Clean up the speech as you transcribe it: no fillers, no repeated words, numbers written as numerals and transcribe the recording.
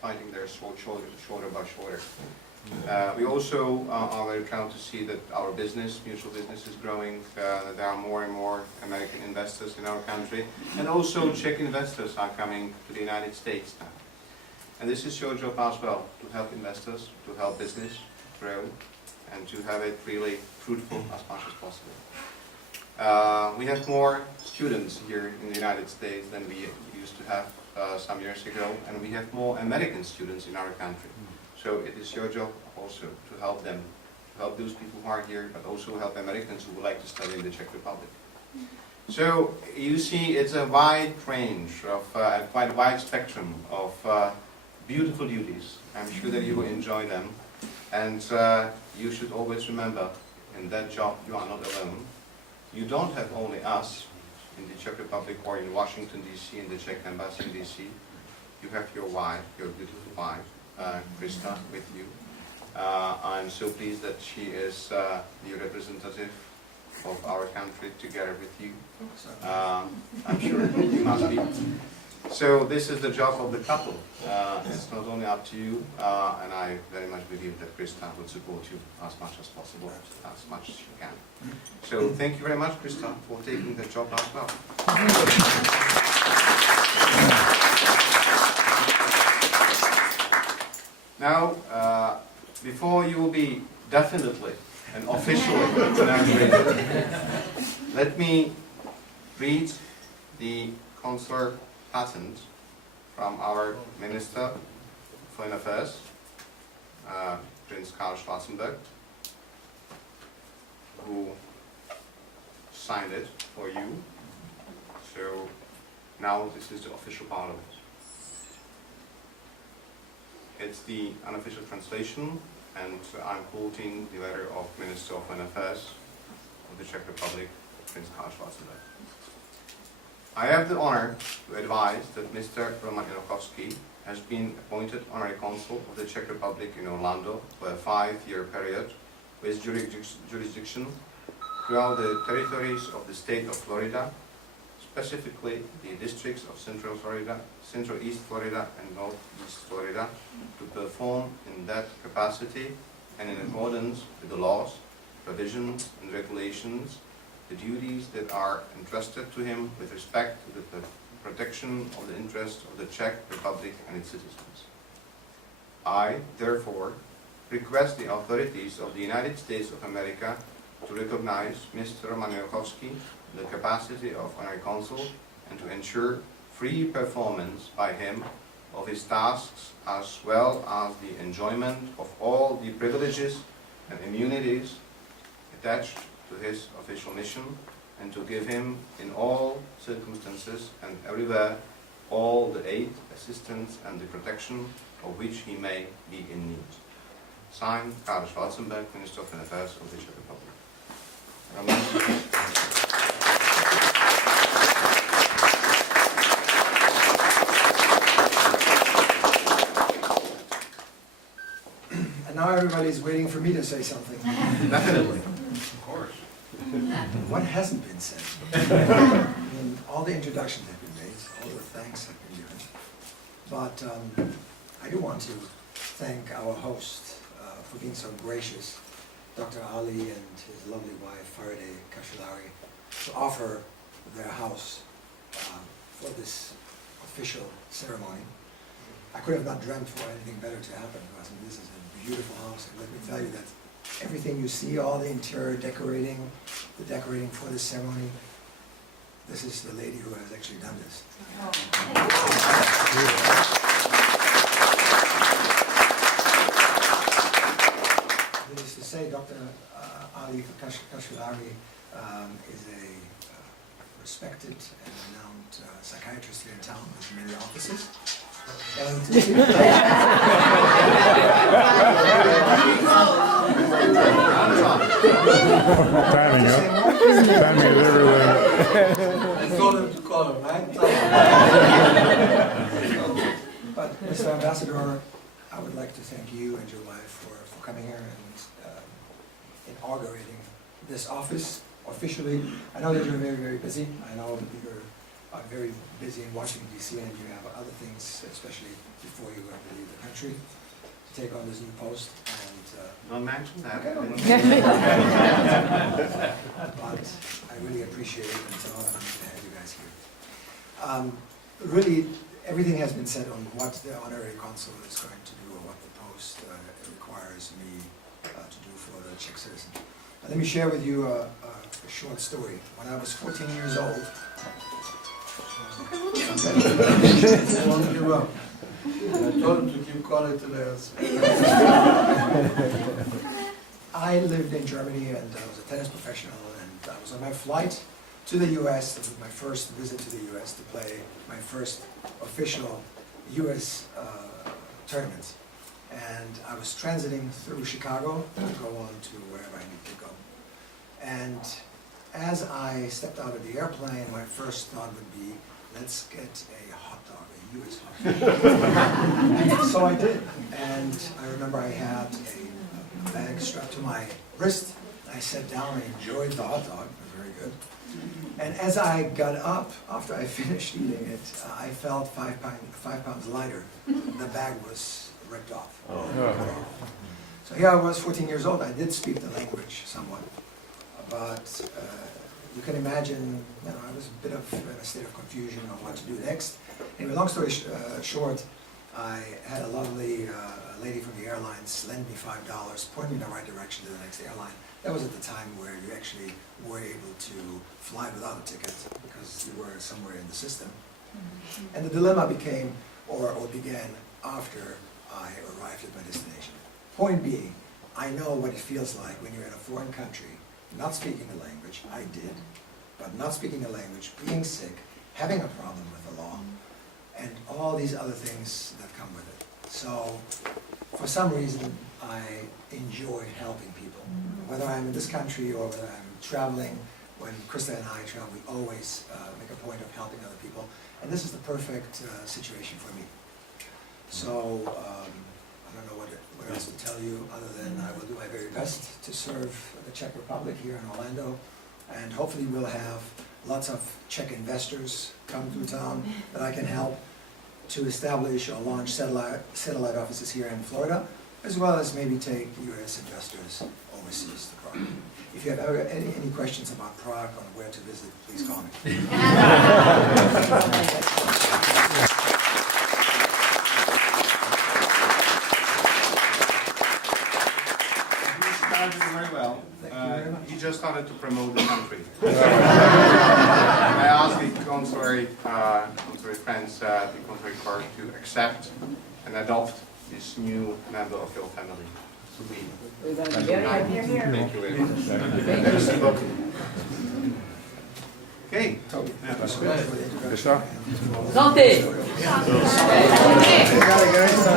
fighting there shoulder by shoulder. We also are very proud to see that our business, mutual business, is growing. There are more and more American investors in our country, and also Czech investors are coming to the United States now. And this is your job as well, to help investors, to help business grow, and to have it really fruitful as much as possible. We have more students here in the United States than we used to have some years ago, and we have more American students in our country. So it is your job also to help them, to help those people who are here, but also help Americans who would like to study in the Czech Republic. So you see, it's a wide range of, quite a wide spectrum of beautiful duties. I'm sure that you will enjoy them, and you should always remember, in that job you are not alone. You don't have only us in the Czech Republic or in Washington DC, in the Czech Embassy in DC. You have your wife, your beautiful wife, Krista, with you. I'm so pleased that she is the representative of our country together with you. I'm sure you must be. So this is the job of the couple. It's not only up to you, and I very much believe that Krista would support you as much as possible, as much as she can. So thank you very much, Krista, for taking the job as well. Now, before you will be definitely and officially inaugurated, let me read the consular patent from our Minister of Foreign Affairs, Prince Karl Schwarzenberg, who signed it for you. So now this is the official part of it. It's the unofficial translation, and I'm quoting the letter of Minister of Foreign Affairs of the Czech Republic, Prince Karl Schwarzenberg. I have the honor to advise that Mr. Roman Inochovsky has been appointed Honorary Consul of the Czech Republic in Orlando for a 5-year period with jurisdiction throughout the territories of the state of Florida, specifically the districts of Central Florida, Central East Florida, and Northeast Florida, to perform in that capacity and in accordance with the laws, provisions, and regulations the duties that are entrusted to him with respect to the protection of the interests of the Czech Republic and its citizens. I, therefore, request the authorities of the United States of America to recognize Mr. Roman Inochovsky in the capacity of Honorary Consul and to ensure free performance by him of his tasks, as well as the enjoyment of all the privileges and immunities attached to his official mission, and to give him in all circumstances and everywhere all the aid, assistance, and the protection of which he may be in need. Signed, Karl Schwarzenberg, Minister of Foreign Affairs of the Czech Republic. And now everybody's waiting for me to say something. Definitely. Of course. What hasn't been said? I mean, all the introductions have been made, all the thanks have been given. But I do want to thank our host for being so gracious, Dr. Ali and his lovely wife, Faraday Kashilari, to offer their house for this official ceremony. I could have not dreamt for anything better to happen, because I mean, this is a beautiful house, and let me tell you that everything you see, all the interior decorating, the decorating for this ceremony, this is the lady who has actually done this. Needless to say, Dr. Ali Kashilari is a respected and renowned psychiatrist here in town with many offices. And Timing, huh? Timing is everywhere. I told him to call him, right? But, Mr. Ambassador, I would like to thank you and your wife for coming here and inaugurating this office officially. I know that you're very, very busy. I know that you're are very busy in Washington DC, and you have other things, especially before you're going to leave the country, to take on this new post. And Don't mention that. but I really appreciate it, and it's an honor to have you guys here. Really, everything has been said on what the honorary consul is going to do, or what the post requires me to do for the Czech citizen. Let me share with you a short story. When I was 14 years old, I won't give up. I told him to keep calling to the I lived in Germany, and I was a tennis professional, and I was on my flight to the US. This was my first visit to the US to play my first official US tournament. And I was transiting through Chicago to go on to wherever I need to go. And as I stepped out of the airplane, my first thought would be, let's get a hot dog, a US hot dog. So I did. And I remember I had a bag strapped to my wrist. I sat down and enjoyed the hot dog. It was very good. And as I got up, after I finished eating it, I felt 5 pounds lighter. The bag was ripped off. So here I was, 14 years old. I did speak the language somewhat, but you can imagine, I was a bit of in a state of confusion on what to do next. Anyway, long story short, I had a lovely lady from the airlines lend me $5, point me in the right direction to the next airline. That was at the time where you actually were able to fly without a ticket because you were somewhere in the system. And the dilemma became, or began after I arrived at my destination. Point being, I know what it feels like when you're in a foreign country, not speaking the language. I did, but not speaking the language, being sick, having a problem with the law, and all these other things that come with it. So, for some reason, I enjoy helping people. Whether I'm in this country or whether I'm traveling, when Krista and I travel, we always make a point of helping other people. And this is the perfect situation for me. So, I don't know what else to tell you other than I will do my very best to serve the Czech Republic here in Orlando. And hopefully we'll have lots of Czech investors come through town that I can help to establish or launch satellite offices here in Florida, as well as maybe take U.S. investors overseas to Prague. If you have ever any questions about Prague or where to visit, please call me. Very well. Thank you very much. He just started to promote the country. I asked the consulary friends, the consulary court, to accept and adopt this new member of your family. Thank you very much. Merci beaucoup. Okay. Toby, Yeah. thank you so much for the introduction. Is that? And- Santé. Obrigado, guys.